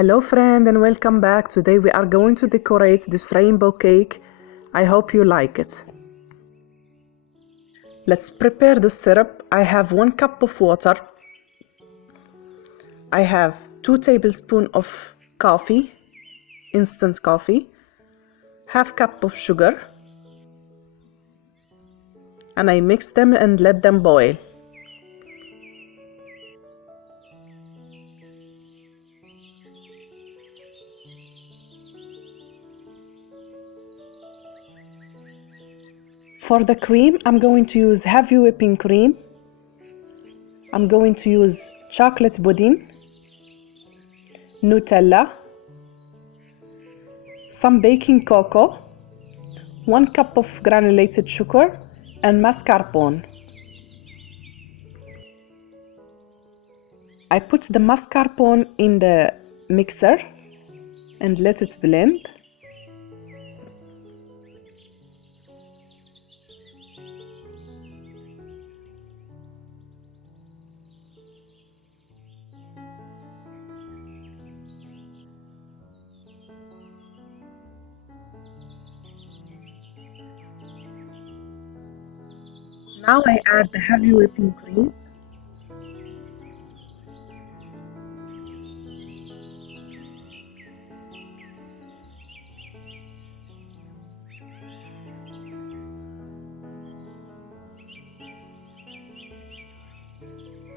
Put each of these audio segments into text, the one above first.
Hello friend and welcome back. Today we are going to decorate this rainbow cake. I hope you like it. Let's prepare the syrup. I have 1 cup of water. I have 2 tablespoons of coffee, instant coffee, half cup of sugar, and I mix them and let them boil. For the cream, I'm going to use heavy whipping cream. I'm going to use chocolate pudding, Nutella, some baking cocoa, 1 cup of granulated sugar, and mascarpone. I put the mascarpone in the mixer and let it blend. Now I add the heavy whipping cream.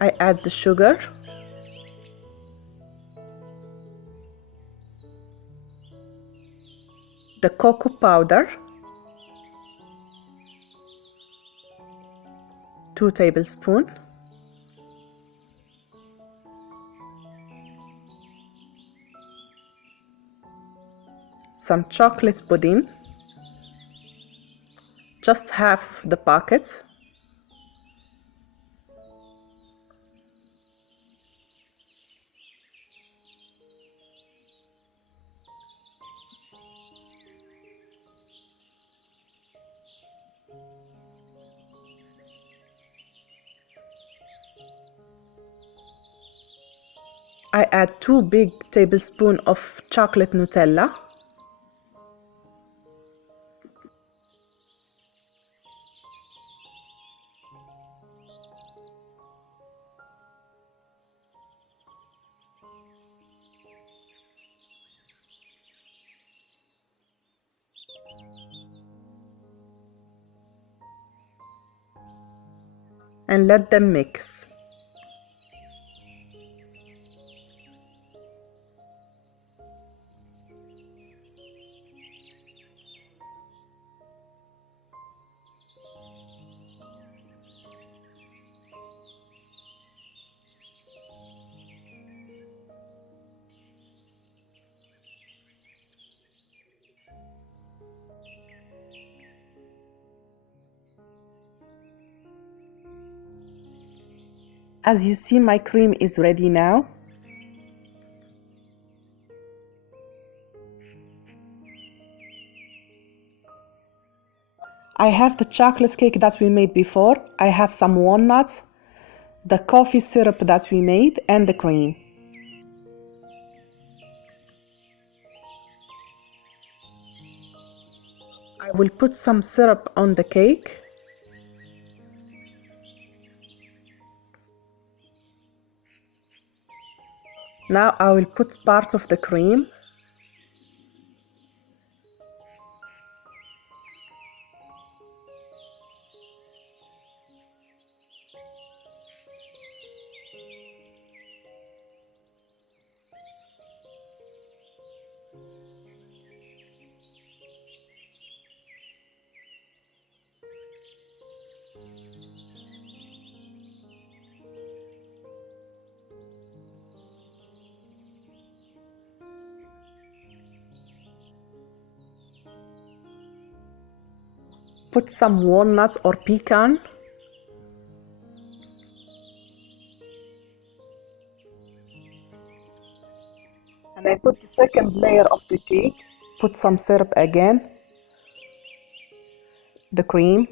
I add the sugar. The cocoa powder, 2 tablespoons. Some chocolate pudding, just half the packet. I add 2 big tablespoons of chocolate Nutella. And let them mix. As you see, my cream is ready now. I have the chocolate cake that we made before. I have some walnuts, the coffee syrup that we made, and the cream. I will put some syrup on the cake. Now I will put part of the cream. Put some walnuts or pecan. And I put the second layer of the cake. Put some syrup again. The cream.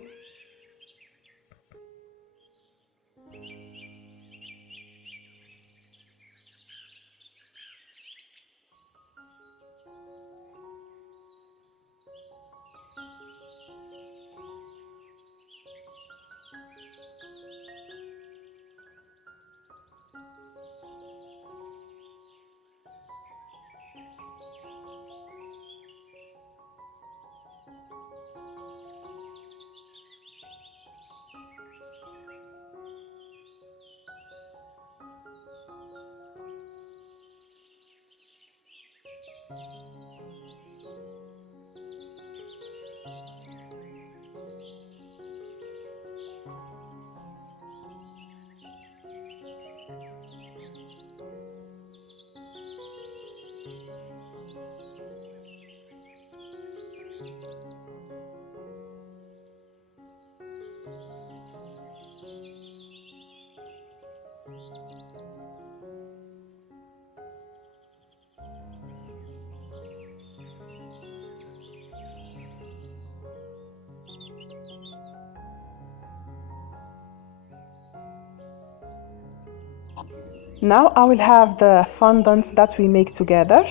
Now I will have the fondant that we make together,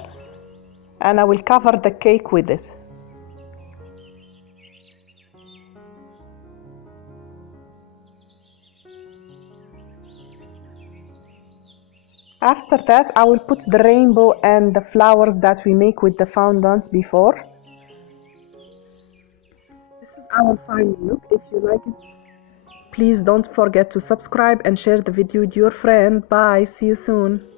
and I will cover the cake with it. After that, I will put the rainbow and the flowers that we make with the fondant before. This is our final look. If you like it, please don't forget to subscribe and share the video with your friend. Bye, see you soon.